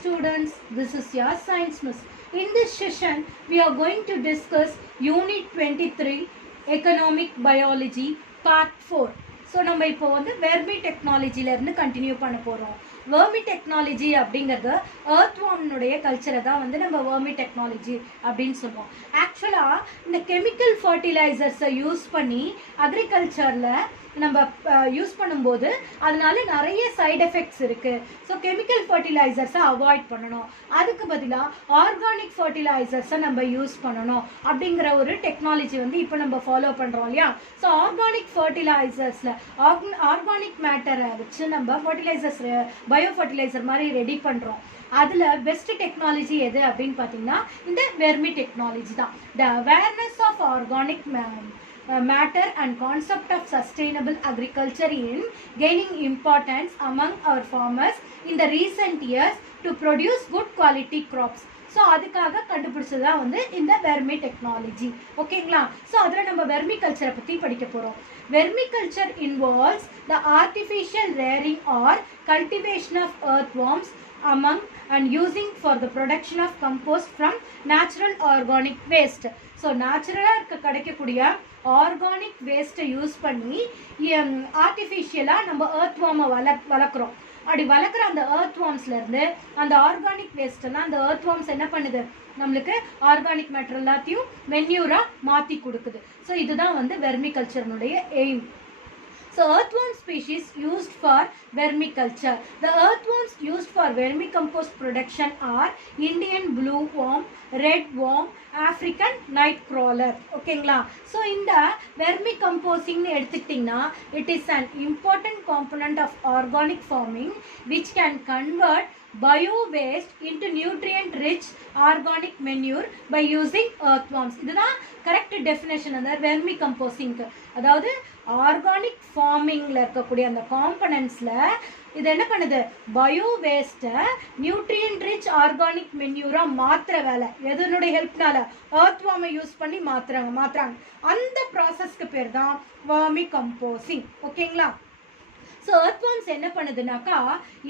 students, this is your science miss. In this session, we are going to discuss Unit 23, Economic Biology, Part 4. So, நம்ம இப்போ வந்து vermi டெக்னாலஜில இருந்து continue பண்ண போறோம். Vermi technology அப்படிங்கிறது எர்த்வார்ம்னுடைய கல்ச்சரை தான் வந்து நம்ம வெர்மி டெக்னாலஜி அப்படின்னு சொல்லுவோம். ஆக்சுவலா இந்த கெமிக்கல் ஃபர்டிலைசர்ஸை யூஸ் பண்ணி அக்ரிகல்ச்சர்ல நம்ம யூஸ் பண்ணும்போது அதனால நிறைய சைடு எஃபெக்ட்ஸ் இருக்கு. ஸோ கெமிக்கல் ஃபர்டிலைசர்ஸை அவாய்ட் பண்ணணும், அதுக்கு பதிலாக ஆர்கானிக் ஃபர்டிலைசர்ஸை நம்ம யூஸ் பண்ணணும் அப்படிங்கிற ஒரு டெக்னாலஜி வந்து இப்போ நம்ம ஃபாலோ பண்ணுறோம் இல்லையா. ஸோ ஆர்கானிக் ஃபர்டிலைசர்ஸில் ஆர்கானிக் மேட்டரை வச்சு நம்ம ஃபர்டிலைசர்ஸ் பயோ ஃபர்டிலைசர் மாதிரி ரெடி பண்ணுறோம். அதில் பெஸ்ட் டெக்னாலஜி எது அப்படின்னு பார்த்தீங்கன்னா இந்த வெர்மி டெக்னாலஜி தான். The awareness of organic matter and concept of sustainable agriculture in gaining importance among our farmers in the recent years to produce good quality crops. So அதுக்காக கண்டுபிடிச்சதா வந்து இந்த வெர்மி டெக்னாலஜி. ஓகேங்களா? So அதில் நம்ம vermi கல்ச்சரை பற்றி படிக்க போகிறோம். Vermiculture involves the artificial rearing or cultivation of earthworms among and using for the production of compost from natural organic waste. So நேச்சுரலாக கிடைக்கக்கூடிய ஆர்கானிக் வேஸ்ட்டை யூஸ் பண்ணி ஆர்டிஃபிஷியலாக நம்ம earthworm வளர்க்குறோம். அப்படி வளர்க்குற அந்த earthwormsலேருந்து அந்த ஆர்கானிக் வேஸ்ட்டெல்லாம் அந்த earthworms என்ன பண்ணுது, நம்மளுக்கு ஆர்கானிக் மேட்டர் எல்லாத்தையும் மென்யூராக மாற்றி கொடுக்குது. ஸோ இதுதான் வந்து வெர்மி கல்ச்சர்னுடைய aim. So earthworm species used for vermiculture. The earthworms used for vermicompost production are Indian blue worm, red worm, African night crawler. ஓகேங்களா? ஸோ இந்த vermicomposting எடுத்துக்கிட்டிங்கன்னா it is an important component of organic farming which can convert bio waste into nutrient rich organic manure by using earthworms. இதுதான் correct definition அந்த vermi கம்போஸ்டிங்க்கு. அதாவது organic ஃபார்மிங்கில் இருக்கக்கூடிய அந்த காம்பனன்ட்ஸில் இது என்ன பண்ணுது, பயோ வேஸ்ட்டை நியூட்ரியன்ட் ரிச் ஆர்கானிக் மென்யூராக மாற்றுற வேலை எதனுடைய ஹெல்ப்னால earthworm யூஸ் பண்ணி மாற்றுறாங்க. அந்த ப்ராசஸ்க்கு பேர் தான் வெர்மி கம்போஸ்டிங். ஓகேங்களா? ஸோ earthworms என்ன பண்ணுதுனாக்கா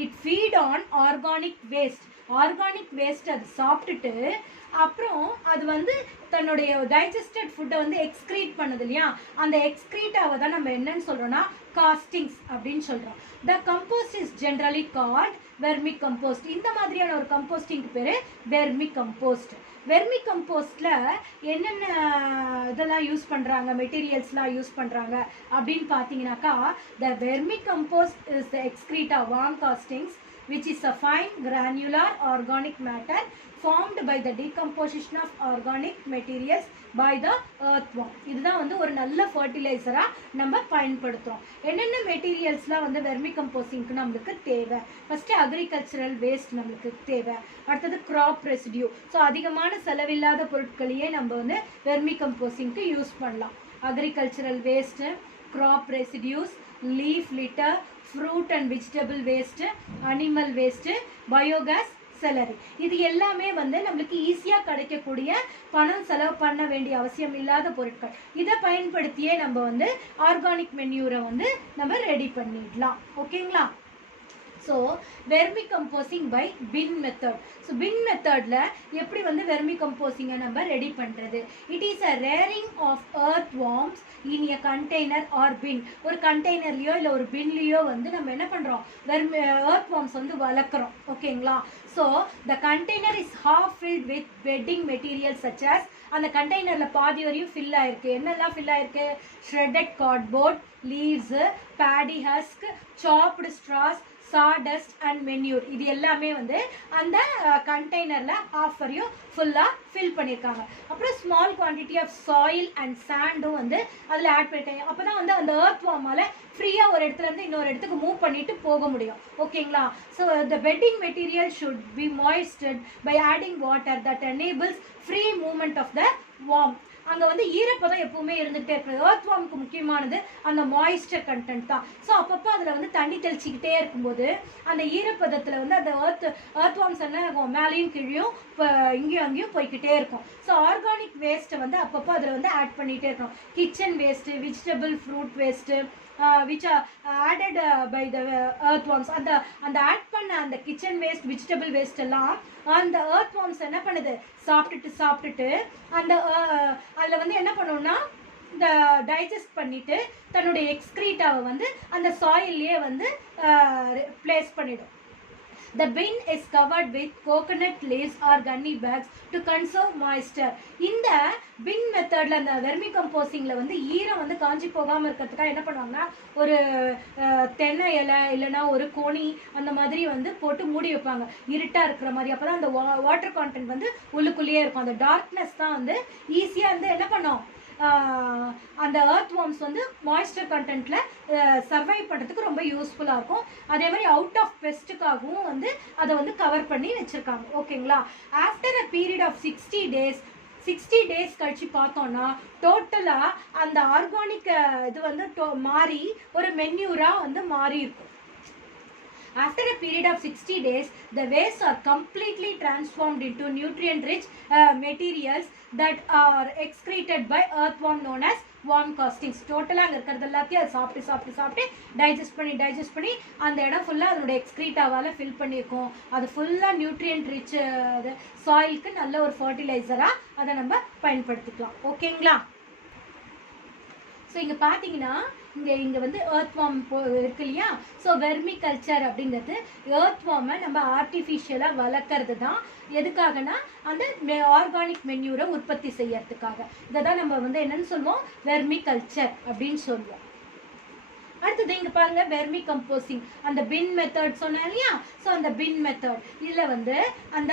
it feed on organic waste. Organic waste அது சாப்பிட்டுட்டு அப்புறம் அது வந்து தன்னுடைய டைஜஸ்டட் ஃபுட்டை வந்து எக்ஸ்க்ரீட் பண்ணுது இல்லையா. அந்த எக்ஸ்க்ரீட்டாவை தான் நம்ம என்னன்னு சொல்கிறோன்னா காஸ்டிங்ஸ் அப்படின்னு சொல்கிறோம். The compost is generally called vermicompost. இந்த மாதிரியான ஒரு கம்போஸ்டிங்க்கு பேர் வெர்மி கம்போஸ்ட். வெர்மி கம்போஸ்டில் என்னென்ன இதெல்லாம் யூஸ் பண்ணுறாங்க, மெட்டீரியல்ஸ்லாம் யூஸ் பண்ணுறாங்க அப்படின்னு பார்த்தீங்கன்னாக்கா the vermicompost is the excreta worm castings which is a fine granular organic matter formed by the decomposition of organic materials by the earthworm. இதுதான் வந்து ஒரு நல்ல ஃபர்டிலைசராக நம்ம பயன்படுத்துகிறோம். என்னென்ன மெட்டீரியல்ஸ்லாம் வந்து வெர்மி கம்போஸ்டிங்க்கு நம்மளுக்கு தேவை? ஃபஸ்ட்டு அக்ரிகல்ச்சரல் வேஸ்ட் நம்மளுக்கு தேவை. அடுத்தது கிராப் ரெசிடியூ. ஸோ அதிகமான செலவில்லாத பொருட்களையே நம்ம வந்து வெர்மி கம்போஸ்டிங்க்கு யூஸ் பண்ணலாம். Agricultural waste, crop residues, leaf litter, fruit and vegetable waste, animal waste, biogas, slurry. இது எல்லாமே வந்து நம்மளுக்கு ஈஸியாக கிடைக்கக்கூடிய பணம் செலவு பண்ண வேண்டிய அவசியம் இல்லாத பொருட்கள். இதை பயன்படுத்தியே நம்ம வந்து ஆர்கானிக் மென்யூரை வந்து நம்ம ரெடி பண்ணிடலாம். ஓகேங்களா? So vermicomposting by bin method. So bin மெத்தடில் எப்படி வந்து வெர்மி கம்போஸ்டிங்கை நம்ம ரெடி பண்ணுறது? It is a rearing of earthworms in a container or bin. ஒரு கண்டெய்னர்லையோ இல்லை ஒரு பின்லேயோ வந்து நம்ம என்ன பண்ணுறோம், earthworms வந்து வளர்க்குறோம். ஓகேங்களா? So the container is half filled with bedding materials such as, அந்த கண்டெய்னரில் பாதி வரையும் ஃபில் ஆயிருக்கு. என்னெல்லாம் ஃபில் ஆயிருக்கு? Shredded cardboard, leaves, Bedi husk, சாப்டு ஸ்ட்ராஸ், sawdust and manure. இது எல்லாமே வந்து அந்த கண்டெய்னரில் half வரையும் ஃபுல்லாக ஃபில் பண்ணியிருக்காங்க. அப்புறம் small quantity of soil and சாண்டும் வந்து அதில் ஆட் பண்ணிட்டாங்க. அப்போ தான் வந்து அந்த earthworm-ஆல் ஃப்ரீயாக ஒரு இடத்துலேருந்து இன்னொரு இடத்துக்கு மூவ் பண்ணிட்டு போக முடியும். ஓகேங்களா? So the bedding material should be moisted by adding water that enables free movement of the worm. அங்கே வந்து ஈரப்பதம் எப்பவுமே இருந்துகிட்டே இருக்குது. earthwormக்கு முக்கியமானது அந்த மாய்ஸ்டர் கண்டென்ட் தான். ஸோ அப்பப்போ அதில் வந்து தண்ணி தெளிச்சிக்கிட்டே இருக்கும்போது அந்த ஈரப்பதத்தில் வந்து அந்த earthworms என்ன மேலேயும் கீழேயும் இங்கேயும் அங்கேயும் போய்கிட்டே இருக்கும். ஸோ ஆர்கானிக் வேஸ்ட்டை வந்து அப்பப்போ அதில் வந்து ஆட் பண்ணிகிட்டே இருக்கணும். Kitchen waste, vegetable fruit waste, which are added by the earthworms. அந்த ஆட் பண்ண அந்த கிச்சன் வேஸ்ட் வெஜிடபிள் வேஸ்ட் எல்லாம் அந்த earthworms என்ன பண்ணுது, சாப்பிட்டுட்டு அந்த அதில் வந்து என்ன பண்ணுவோம்னா இந்த டைஜஸ்ட் பண்ணிட்டு தன்னுடைய எக்ஸ்கிரீட்டாவை வந்து அந்த சாயிலே வந்து பிளேஸ் பண்ணிடும். The bin is covered with coconut leaves or gunny bags to conserve moisture. இந்த bin மெத்தட்ல அந்த வெர்மி கம்போஸ்டிங்ல வந்து ஈரம் வந்து காஞ்சி போகாம இருக்கிறதுக்காக என்ன பண்ணுவாங்கன்னா ஒரு தென்னை இலை இல்லைன்னா ஒரு கோணி அந்த மாதிரி வந்து போட்டு மூடி வைப்பாங்க, இருட்டா இருக்கிற மாதிரி. அப்பதான் அந்த வாட்டர் கான்டென்ட் வந்து உள்ளுக்குள்ளேயே இருக்கும். அந்த டார்க்னஸ் தான் வந்து ஈஸியா வந்து என்ன பண்ணும், அந்த earthworms வந்து மாய்ஸ்டர் கண்டென்ட்ல சர்வைவ் பண்ணுறதுக்கு ரொம்ப யூஸ்ஃபுல்லாக இருக்கும். அதே மாதிரி அவுட் ஆஃப் பெஸ்ட்டுக்காகவும் வந்து அதை வந்து கவர் பண்ணி வச்சுருக்காங்க. ஓகேங்களா. After a period of 60 days கழிச்சு பார்த்தோம்னா டோட்டலாக அந்த ஆர்கானிக் இது வந்து மாறி ஒரு மென்யூராக வந்து மாறி இருக்கும். After a period of 60 days, the wastes are completely transformed into nutrient-rich materials that are excreted by earthworm known as worm castings. டோட்டலாக அங்கே இருக்கிறது எல்லாத்தையும் அதை சாப்பிட்டு டைஜஸ்ட் பண்ணி அந்த இடம் ஃபுல்லாக அதோட எக்ஸ்க்ரீட்டாவால் ஃபில் பண்ணியிருக்கோம். அது ஃபுல்லாக நியூட்ரியன்ட் ரிச் சாயிலுக்கு நல்ல ஒரு ஃபர்டிலைசராக அதை நம்ம பயன்படுத்திக்கலாம். ஓகேங்களா. ஸோ இங்கே பார்த்தீங்கன்னா இங்கே வந்து earthworm இருக்கு இல்லையா. ஸோ வெர்மி கல்ச்சர் அப்படிங்கிறது earthworm நம்ம ஆர்டிஃபிஷியலாக வளர்க்குறது தான். எதுக்காகனா அந்த ஆர்கானிக் மென்யூரை உற்பத்தி செய்யறதுக்காக. இதை தான் நம்ம வந்து என்னன்னு சொல்லுவோம், வெர்மி கல்ச்சர் அப்படின்னு சொல்லுவோம். அடுத்தது இங்கே பாருங்க வெர்மி கம்போஸ்டிங் அந்த பின் மெத்தட் சொன்னேன் இல்லையா. ஸோ அந்த பின் மெத்தட் இதில் வந்து அந்த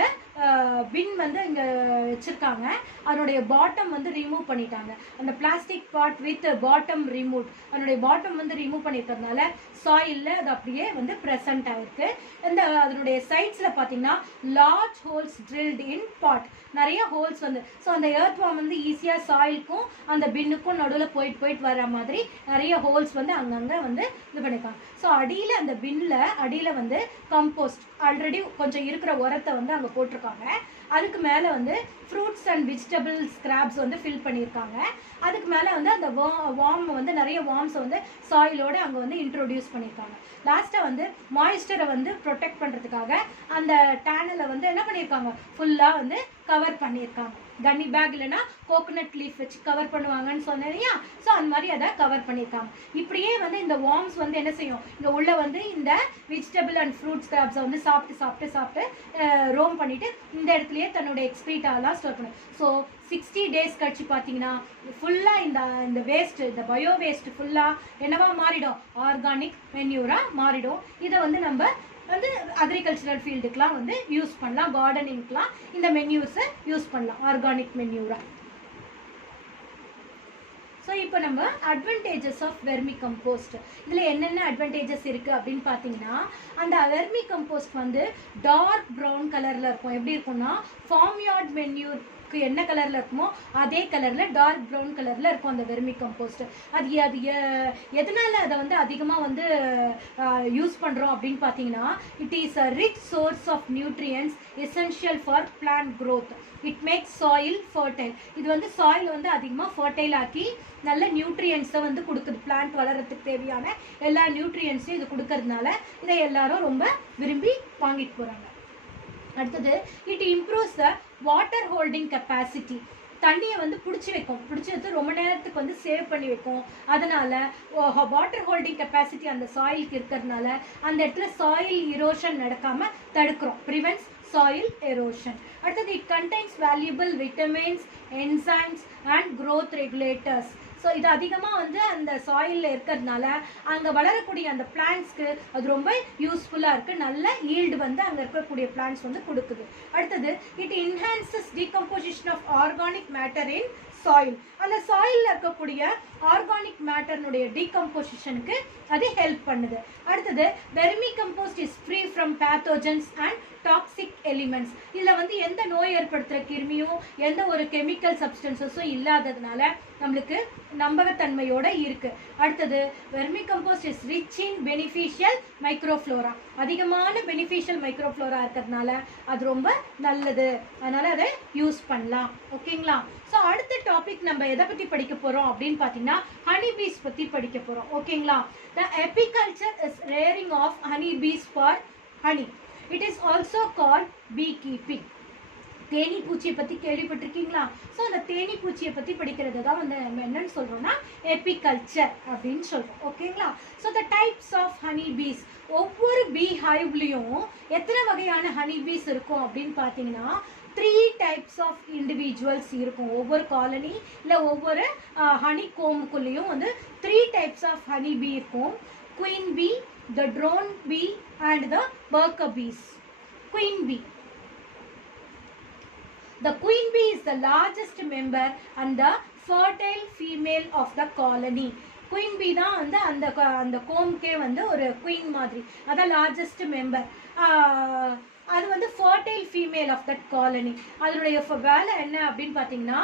பின் வந்து இங்கே வச்சுருக்காங்க, அதனுடைய பாட்டம் வந்து ரிமூவ் பண்ணிட்டாங்க. அந்த plastic pot with bottom remove, அதனுடைய பாட்டம் வந்து ரிமூவ் பண்ணியிருக்கிறதுனால சாயிலில் அது அப்படியே வந்து ப்ரெசன்ட் ஆகிருக்கு. இந்த அதனுடைய சைட்ஸில் பார்த்தீங்கன்னா large holes drilled in pot, நிறைய ஹோல்ஸ் வந்து. ஸோ அந்த earthworm வந்து ஈஸியாக சாயிலுக்கும் அந்த பின்னுக்கும் நடுவில் போயிட்டு வர மாதிரி நிறைய ஹோல்ஸ் வந்து அங்கங்கே வந்து இது பண்ணியிருக்காங்க. ஸோ அடியில் அந்த அடியில் வந்து கம்போஸ்ட் ஆல்ரெடி கொஞ்சம் இருக்கிற உரத்தை வந்து அங்கே போட்டிருக்காங்க. அதுக்கு மேலே வந்து ஃப்ரூட்ஸ் அண்ட் வெஜிடபிள் ஸ்கிராப்ஸ் வந்து ஃபில் பண்ணியிருக்காங்க. அதுக்கு மேலே வந்து அந்த வார்ம் வந்து நிறைய வார்ம்ஸை வந்து சாயிலோடு அங்கே வந்து இன்ட்ரோடியூஸ் பண்ணியிருக்காங்க. லாஸ்ட்டாக வந்து மாய்ஸ்டரை வந்து ப்ரொடெக்ட் பண்ணுறதுக்காக அந்த டேனலை வந்து என்ன பண்ணியிருக்காங்க, ஃபுல்லாக வந்து கவர் பண்ணியிருக்காங்க. கன்னி பேக் இல்லைன்னா கோகோனட் லீஃப் வச்சு கவர் பண்ணுவாங்கன்னு சொன்னேன் இல்லையா. ஸோ அந்த மாதிரி அதை கவர் பண்ணியிருக்காங்க. இப்படியே வந்து இந்த வார்ம்ஸ் வந்து என்ன செய்யும், இங்கே உள்ள வந்து இந்த வெஜிடபிள் அண்ட் ஃப்ரூட் ஸ்கிராப்ஸை வந்து சாப்பிட்டு ரோம் பண்ணிட்டு இந்த இடத்துலயே தன்னோட எக்ஸ்க்ரீட்டாலாம் ஸ்டோர் பண்ணும். ஸோ 60 டேஸ் கழிச்சு பார்த்தீங்கன்னா ஃபுல்லாக இந்த வேஸ்ட், இந்த பயோ வேஸ்ட் ஃபுல்லாக என்னவா மாறிடும், ஆர்கானிக் மென்யூராக மாறிடும். இதை வந்து நம்ம வந்து அக்ரிகல்ச்சரல் ஃபீல்டுக்கெலாம் வந்து யூஸ் பண்ணலாம், கார்டனிங்க்கெலாம் இந்த மென்யூஸை யூஸ் பண்ணலாம், ஆர்கானிக் மென்யூராக. ஸோ இப்போ நம்ம அட்வான்டேஜஸ் ஆஃப் வெர்மி கம்போஸ்ட், இதில் என்னென்ன அட்வான்டேஜஸ் இருக்குது அப்படின்னு பார்த்தீங்கன்னா, அந்த வெர்மி கம்போஸ்ட் வந்து டார்க் ப்ரௌன் கலரில் இருக்கும். எப்படி இருக்கும்னா ஃபார்ம் யார்ட் மென்யூர் என்ன கலரில் இருக்குமோ அதே கலரில் டார்க் ப்ரௌன் கலரில் இருக்கும் அந்த வெர்மி கம்போஸ்ட். அது எதனால் அதை வந்து அதிகமாக வந்து யூஸ் பண்ணுறோம் அப்படின்னு பார்த்தீங்கன்னா, it is a rich source of nutrients essential for plant growth. It makes soil fertile. இது வந்து சாயில் வந்து அதிகமாக ஃபர்டைல் ஆக்கி நல்ல நியூட்ரியன்ஸை வந்து கொடுக்குது. பிளான்ட் வளர்கிறதுக்கு தேவையான எல்லா நியூட்ரியன்ஸையும் இது கொடுக்கறதுனால இதை எல்லாரும் ரொம்ப விரும்பி வாங்கிட்டு போகிறாங்க. அடுத்தது it improves the water holding capacity. தண்ணியை வந்து பிடிச்சி வச்சு ரொம்ப நேரத்துக்கு வந்து சேவ் பண்ணி வைக்கும். அதனால வாட்டர் ஹோல்டிங் கெப்பாசிட்டி அந்த சாயிலுக்கு இருக்கிறதுனால அந்த இடத்துல சாயில் இரோஷன் நடக்காமல் தடுக்கிறோம், ப்ரிவென்ட்ஸ் சாயில் எரோஷன். அடுத்தது it contains valuable vitamins, enzymes and growth regulators. So இது அதிகமாக வந்து அந்த சாயிலில் இருக்கிறதுனால அங்கே வளரக்கூடிய அந்த பிளான்ட்ஸ்க்கு அது ரொம்ப யூஸ்ஃபுல்லாக இருக்குது. நல்ல ஈல்டு வந்து அங்கே இருக்கக்கூடிய பிளான்ட்ஸ் வந்து கொடுக்குது. அடுத்தது it enhances decomposition of organic matter in soil. அந்த சாயிலில் இருக்கக்கூடிய ஆர்கானிக் மேட்டர்னுடைய டீகம்போசிஷனுக்கு அது ஹெல்ப் பண்ணுது. அடுத்தது vermicompost is free from pathogens and toxic elements. இதில் வந்து எந்த நோய் ஏற்படுத்துகிற கிருமியும் எந்த ஒரு கெமிக்கல் சப்ஸ்டன்சஸும் இல்லாததுனால நம்மளுக்கு நம்பகத்தன்மையோடு இருக்குது. அடுத்தது vermicompost is rich in beneficial microflora. அதிகமான பெனிஃபிஷியல் மைக்ரோஃப்ளோரா இருக்கிறதுனால அது ரொம்ப நல்லது, அதனால் அதை யூஸ் பண்ணலாம். ஓகேங்களா. ஸோ அடுத்த டாபிக் நம்ம எதை பத்தி படிக்க போறோம் அப்படின்னு பாத்தீங்கன்னா ஹனி பீஸ் பத்தி படிக்க போறோம். ஓகேங்களா? The apiculture is rearing of honey bees for honey. It is also called beekeeping. Theni பூச்சியை பத்தி கேள்விப்பட்டிருக்கீங்களா? ஸோ அந்த தேனி பூச்சியை பத்தி படிக்கிறது தான் வந்து நம்ம என்னன்னு சொல்றோம்னா எபிகல்ச்சர் அப்படின்னு சொல்றோம். ஓகேங்களா? So the types of honey bees, ஒவ்வொரு பீ ஹைவ்லையும் எத்தனை வகையான ஹனி பீஸ் இருக்கும் அப்படின்னு பார்த்தீங்கன்னா 3 டைப்ஸ் ஆஃப் இண்டிவிஜுவல்ஸ் இருக்கும். ஒவ்வொரு காலனி இல்லை ஒவ்வொரு ஹனி கோமுக்குள்ளேயும் வந்து 3 டைப்ஸ் ஆஃப் ஹனி பீ இருக்கும். Queen bee, the drone bee and the worker bees. Queen bee, the queen bee is the largest member and the fertile female of the colony. queen bee தான் வந்து அந்த கோம்கே வந்து ஒரு queen மாதிரி, அதான் largest member. அது வந்து fertile female of that colony. அதனுடைய வேலை என்ன அப்படின்னு பார்த்தீங்கன்னா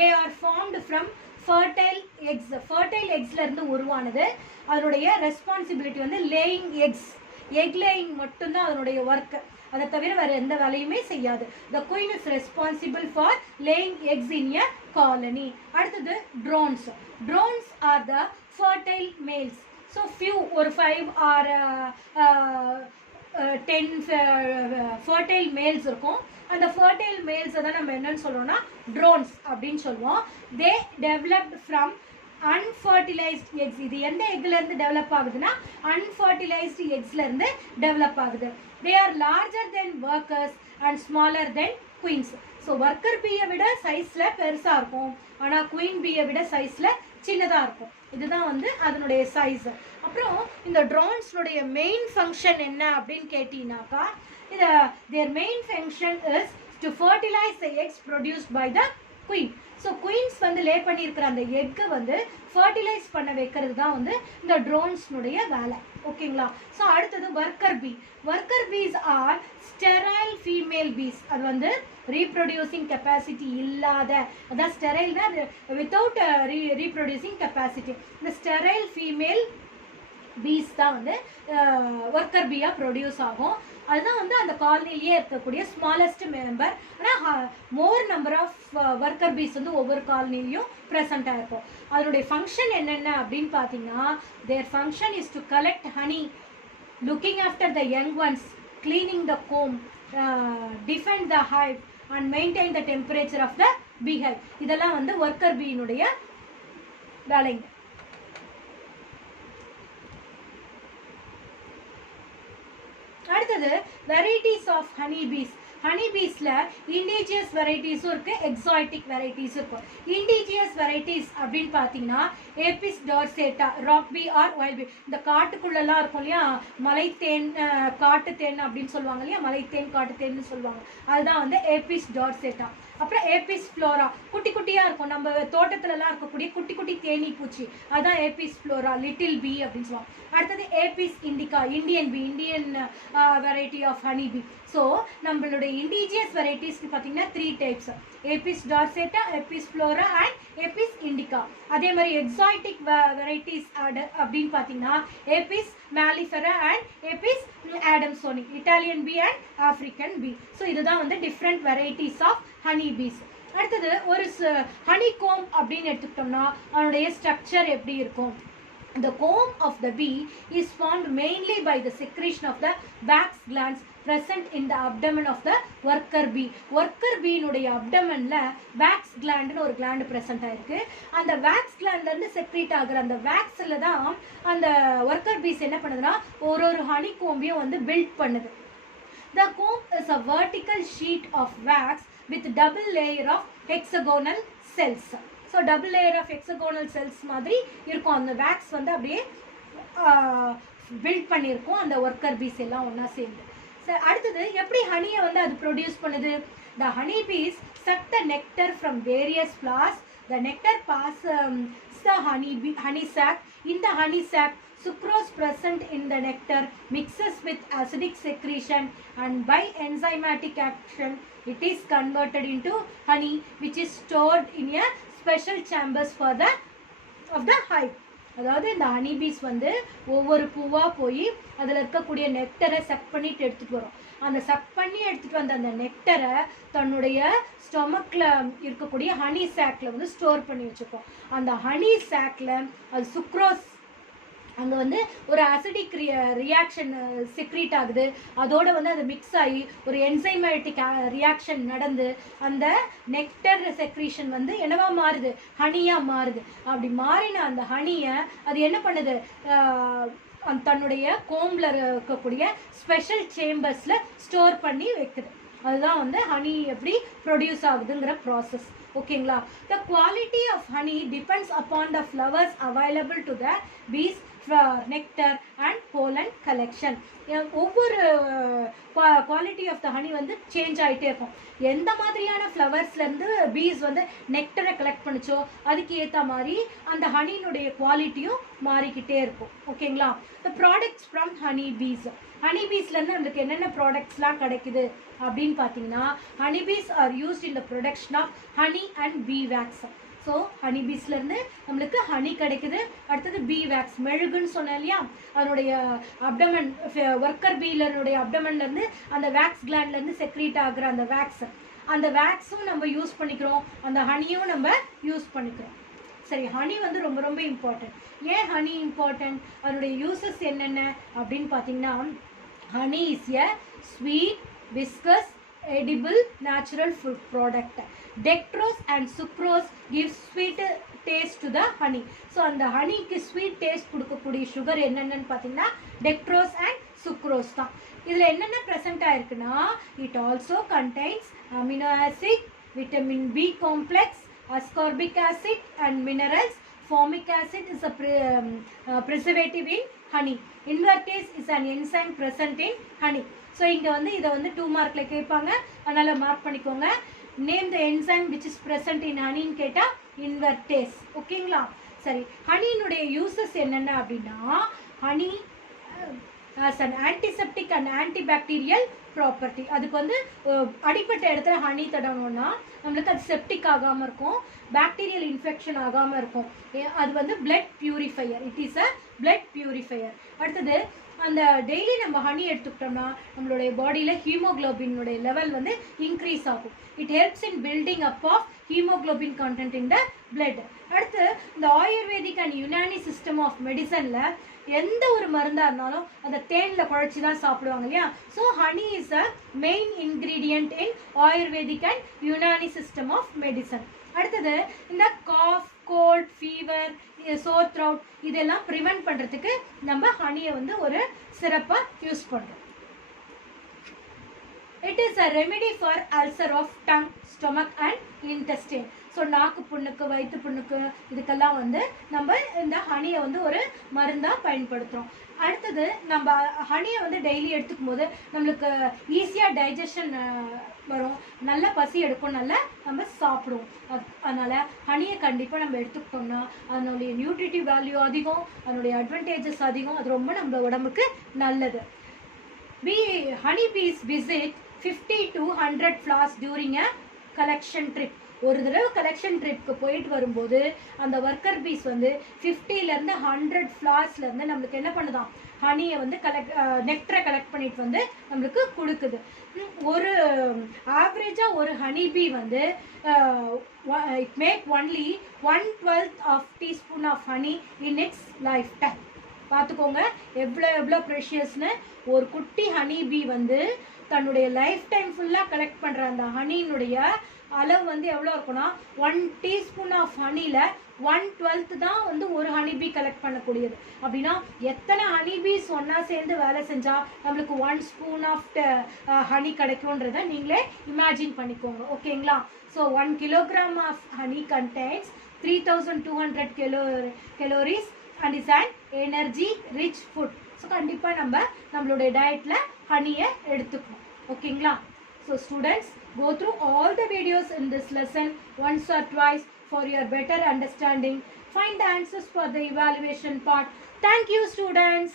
they are formed from fertile eggs. fertile eggsல இருந்து உருவானது. அதனுடைய ரெஸ்பான்சிபிலிட்டி வந்து laying eggs, egg laying மட்டும்தான் அதனுடைய ஒர்க். அதை தவிர வேற எந்த வேலையுமே செய்யாது. The queen is responsible for laying eggs in a colony. அடுத்தது drones. Drones are the fertile males. So few ஒரு 5 or 10 fertile males இருக்கும். அந்த fertile males தான் நம்ம என்னன்னு சொல்றோம்னா drones அப்படின்னு சொல்லுவோம். They developed from unfertilized eggs. இது எந்த எக்ல இருந்து டெவலப் ஆகுதுன்னா unfertilized eggsல இருந்து டெவலப் ஆகுது. They are larger than workers and smaller than queens. So worker bee விட சைஸ்ல பெருசா இருக்கும், ஆனா queen bee விட சைஸ்ல சின்னதா இருக்கும். இதுதான் வந்து அதனுடைய சைஸ். அப்புறம் இந்த ட்ரோன்ஸ்னுடைய மெயின் ஃபங்க்ஷன் என்ன அப்படின்னு கேட்டீங்கன்னாக்கா, their main function is to fertilize the eggs produced by the queen. So queens வந்து லே பண்ணியிருக்கிற அந்த எக்கை வந்து ஃபர்டிலைஸ் பண்ண வைக்கிறது தான் வந்து இந்த ட்ரோன்ஸ்னுடைய வேலை. ஓகேங்களா? ஸோ அடுத்தது worker bee. Worker bees are sterile female bees. அது வந்து ரீப்ரொடியூசிங் கெப்பாசிட்டி இல்லாத, அதான் ஸ்டெரைல்னா வித்தவுட் ரீப்ரொடியூசிங் கெப்பாசிட்டி. இந்த ஸ்டெரைல் ஃபீமேல் பீஸ் தான் வந்து ஒர்க்கர் பீயாக ப்ரொடியூஸ் ஆகும். அதுதான் வந்து அந்த காலனிலேயே இருக்கக்கூடிய ஸ்மாலஸ்ட் மெம்பர். ஆனால் more number of worker bees வந்து ஒவ்வொரு காலனிலையும் ப்ரெசென்ட்டாக இருக்கும். அதனுடைய ஃபங்க்ஷன் என்னென்ன அப்படின்னு பார்த்தீங்கன்னா, their function is to collect honey, looking after the young ones, cleaning the comb, defend the hive and maintain the temperature of the bee hive. இதெல்லாம் வந்து worker பீனுடைய வேலைங்க. அடுத்தது varieties of honey bees. Honey பீஸ்ல indigenous வெரைட்டிஸும் இருக்கு, exotic வெரைட்டிஸும் இருக்கும். இண்டிஜியஸ் வெரைட்டிஸ் அப்படின்னு பார்த்தீங்கன்னா Apis dorsata, rock bee or wild bee. இந்த காட்டுக்குள்ளெல்லாம் இருக்கும் இல்லையா, மலைத்தேன், காட்டுத்தேன் அப்படின்னு சொல்லுவாங்க இல்லையா, மலைத்தேன் காட்டுத்தேன்னு சொல்லுவாங்க. அதுதான் வந்து ஏபிஸ் டார்சேட்டா. அப்புறம் ஏபிஸ் ஃப்ளோரா, குட்டி குட்டியாக இருக்கும், நம்ம தோட்டத்துலலாம் இருக்கக்கூடிய குட்டி குட்டி தேனி பூச்சி, அதுதான் ஏபிஸ் ஃப்ளோரா, லிட்டில் பீ அப்படின்னு சொல்லுவாங்க. அடுத்தது Apis indica, Indian bee, Indian variety of honey bee. So நம்மளுடைய இண்டிஜியஸ் வெரைட்டிஸ்க்கு பார்த்தீங்கன்னா 3 types: Apis dorsata, Apis florea and Apis indica. அதே மாதிரி எக்ஸாட்டிக் வெரைட்டிஸ் அப்படின்னு பார்த்தீங்கன்னா Apis mellifera and Apis adamsoni, Italian bee and African bee. So இதுதான் வந்து different varieties of honey bees. அடுத்தது ஒரு ஹனி கோம் அப்படின்னு எடுத்துக்கிட்டோம்னா அதனுடைய ஸ்ட்ரக்சர் எப்படி இருக்கும்? The comb of the bee is formed mainly by the secretion of the wax glands present in the abdomen of the worker bee. worker bee னுடைய abdomenல wax gland னு ஒரு gland present ஆயிருக்கு. அந்த wax gland ல இருந்து secrete ஆகுற அந்த waxல தான் அந்த worker bees என்ன பண்ணுதுன்னா ஒரு honey comb-ஐயும் வந்து build பண்ணுது. The comb is a vertical sheet of wax with double layer of hexagonal cells. So double layer of hexagonal cells மாதிரி இருக்கும். அந்த வேக்ஸ் வந்து அப்படியே பில்ட் பண்ணியிருக்கும் அந்த ஒர்க்கர் பீஸ் எல்லாம் ஒன்றா சேர்ந்து. அடுத்தது எப்படி ஹனியை வந்து அது ப்ரொடியூஸ் பண்ணுது? The honey bees suck the nectar from various flowers. The nectar pass the honey sac. In the honey sac, sucrose present in the nectar mixes with acidic secretion, and by enzymatic action it is converted into honey, which is stored in a special chambers for the of the hive. அதாவது இந்த honey piece வந்து ஒவ்வொரு பூவாக போய் அதில் இருக்கக்கூடிய நெக்டரை chuck பண்ணிட்டு எடுத்துகிட்டு வரும். அந்த சக் பண்ணி எடுத்துகிட்டு வந்த அந்த நெக்டரை தன்னுடைய ஸ்டொமக்கில் இருக்கக்கூடிய ஹனி சாக்கில் வந்து ஸ்டோர் பண்ணி வச்சுப்போம். அந்த ஹனி சாக்கில் அது சுக்ரோஸ் அங்கே வந்து ஒரு அசிடிக் ரியாக்ஷன் செக்ரீட் ஆகுது. அதோட வந்து அது மிக்ஸ் ஆகி ஒரு என்சைமேட்டிக் ரியாக்ஷன் நடந்து அந்த நெக்டர் செக்ரீஷன் வந்து என்னவா மாறுது, ஹனியாக மாறுது. அப்படி மாறின அந்த ஹனியை அது என்ன பண்ணுது, தன்னுடைய கோம்பில் இருக்கக்கூடிய ஸ்பெஷல் சேம்பர்ஸில் ஸ்டோர் பண்ணி வைக்குது. அதுதான் வந்து ஹனி எப்படி ப்ரொடியூஸ் ஆகுதுங்கிற ப்ராசஸ். ஓகேங்களா? The quality of honey depends upon the flowers available to the bees nectar and pollen collection. ஒவ்வொரு குவாலிட்டி ஆஃப் த ஹனி வந்து சேஞ்ச் ஆகிட்டே இருக்கும். எந்த மாதிரியான ஃப்ளவர்ஸ்லேருந்து பீஸ் வந்து நெக்டரை கலெக்ட் பண்ணிச்சோ அதுக்கு ஏற்ற மாதிரி அந்த ஹனியினுடைய குவாலிட்டியும் மாறிக்கிட்டே இருக்கும். ஓகேங்களா? The products from honey bees. Honey பீஸ்லேருந்து நம்மளுக்கு என்னென்ன ப்ராடக்ட்ஸ்லாம் கிடைக்குது அப்படின்னு பார்த்தீங்கன்னா, honey bees are used in the production of honey and bee wax. So honey பீஸ்லேருந்து நம்மளுக்கு ஹனி கிடைக்குது. அடுத்தது பீ வேக்ஸ், மெழுகுன்னு சொன்னேன் இல்லையா, அதனுடைய அப்டமன், ஒர்க்கர் பீலனுடைய அப்டமன்லேருந்து அந்த வேக்ஸ் கிளாண்ட்லேருந்து செக்ரீட் ஆகுற அந்த வேக்ஸ், அந்த வேக்ஸும் நம்ம யூஸ் பண்ணிக்கிறோம், அந்த ஹனியும் நம்ம யூஸ் பண்ணிக்கிறோம். சரி, ஹனி வந்து ரொம்ப ரொம்ப இம்பார்ட்டன்ட். ஏன் ஹனி இம்பார்ட்டன்ட், அதனுடைய யூசஸ் என்னென்ன அப்படின்னு பார்த்தீங்கன்னா, honey is a sweet, viscous, edible natural food product. Dextrose and sucrose gives sweet taste to the honey. So அந்த ஹனிக்கு ஸ்வீட் டேஸ்ட் கொடுக்கக்கூடிய சுகர் என்னென்னு பார்த்தீங்கன்னா டெக்ட்ரோஸ் அண்ட் சுக்ரோஸ் தான். இதில் என்னென்ன ப்ரெசென்ட் ஆயிருக்குன்னா, it also contains amino acid, vitamin B complex, ascorbic acid and minerals. Formic acid is a preservative in honey. Invertase is an enzyme present in honey. So இங்கே வந்து இதை வந்து 2 மார்க்கில் கேட்பாங்க, அதனால் மார்க் பண்ணிக்கோங்க. Name the enzyme which is present in ஹனின்னு கேட்டால் இன்வெர்டேஸ். ஓகேங்களா? சரி, ஹனியினுடைய யூசஸ் என்னென்ன அப்படின்னா, honey as an antiseptic and antibacterial property. அதுக்கு வந்து அடிப்பட்ட இடத்துல ஹனி தடவணும்னா நம்மளுக்கு அது செப்டிக் ஆகாமல் இருக்கும், பாக்டீரியல் இன்ஃபெக்ஷன் ஆகாமல் இருக்கும். அது வந்து blood purifier, it is a blood purifier. அடுத்தது, அந்த டெய்லி நம்ம ஹனி எடுத்துக்கிட்டோம்னா நம்மளுடைய பாடியில் ஹீமோக்ளோபினுடைய லெவல் வந்து இன்க்ரீஸ் ஆகும். It helps in building up of haemoglobin content in the blood. அடுத்து, இந்த ayurvedic and Unani system of மெடிசனில் எந்த ஒரு மருந்தாக இருந்தாலும் அந்த தேனில் குழச்சி தான் சாப்பிடுவாங்க இல்லையா. So honey is a main ingredient in Ayurvedic and Unani system of medicine. அடுத்தது, இந்த cough, cold, fever, sore throat இதெல்லாம் ப்ரிவென்ட் பண்ணுறதுக்கு நம்ம ஹனியை வந்து ஒரு சிறப்பாக யூஸ் பண்ணுறோம். It is a remedy for ulcer of tongue, stomach and intestine. So நாக்கு புண்ணுக்கு, வயிற்று புண்ணுக்கு இதுக்கெல்லாம் வந்து நம்ம இந்த ஹனியை வந்து ஒரு மருந்தாக பயன்படுத்துகிறோம். அடுத்தது, நம்ம ஹனியை வந்து டெய்லி எடுத்துக்கும் போது நம்மளுக்கு ஈஸியாக டைஜஷன் வரும், நல்ல பசி எடுக்கும், நல்லா நம்ம சாப்பிடுவோம். அதனால் ஹனியை கண்டிப்பாக நம்ம எடுத்துக்கிட்டோம்னா அதனுடைய நியூட்ரிட்டிவ் வேல்யூ அதிகம், அதனுடைய அட்வான்டேஜஸ் அதிகம், அது ரொம்ப நம்ம உடம்புக்கு நல்லது. Honey bees visit 50 to 100 flowers during a collection trip. ஒரு தடவை கலெக்ஷன் ட்ரிப்க்கு போயிட்டு வரும்போது அந்த ஒர்க்கர் பீஸ் வந்து 50லேருந்து 100 ஃப்ளார்ஸ்லேருந்து நம்மளுக்கு என்ன பண்ணுதான், ஹனியை வந்து நெக்டரை கலெக்ட் பண்ணிட்டு வந்து நம்மளுக்கு கொடுக்குது. ஒரு ஆவரேஜாக ஒரு ஹனி பீ வந்து it make only 1/12 of teaspoon of honey in its lifetime. பார்த்துக்கோங்க எவ்வளோ ப்ரெஷியஸ்னு. ஒரு குட்டி ஹனி பீ வந்து தன்னுடைய லைஃப் டைம் ஃபுல்லாக கலெக்ட் பண்ணுற அந்த ஹனியினுடைய அளவு வந்து எவ்வளோ இருக்குன்னா, 1 டீஸ்பூன் ஆஃப் ஹனியில் 1/12 தான் வந்து ஒரு ஹனிபீ கலெக்ட் பண்ணக்கூடியது. அப்படின்னா எத்தனை ஹனிபீஸ் ஒன்றா சேர்ந்து வேலை செஞ்சால் நம்மளுக்கு 1 ஸ்பூன் ஆஃப் ஹனி கிடைக்கும்ன்றதை நீங்களே இமேஜின் பண்ணிக்கோங்க. ஓகேங்களா? So 1 kilogram of honey contains 3200 calories and is an energy rich food. So கண்டிப்பாக நம்மளுடைய டயட்டில் ஹனியை எடுத்துக்கணும். ஓகேங்களா? So students, go through all the videos in this lesson once or twice for your better understanding. Find the answers for the evaluation part. Thank you, students.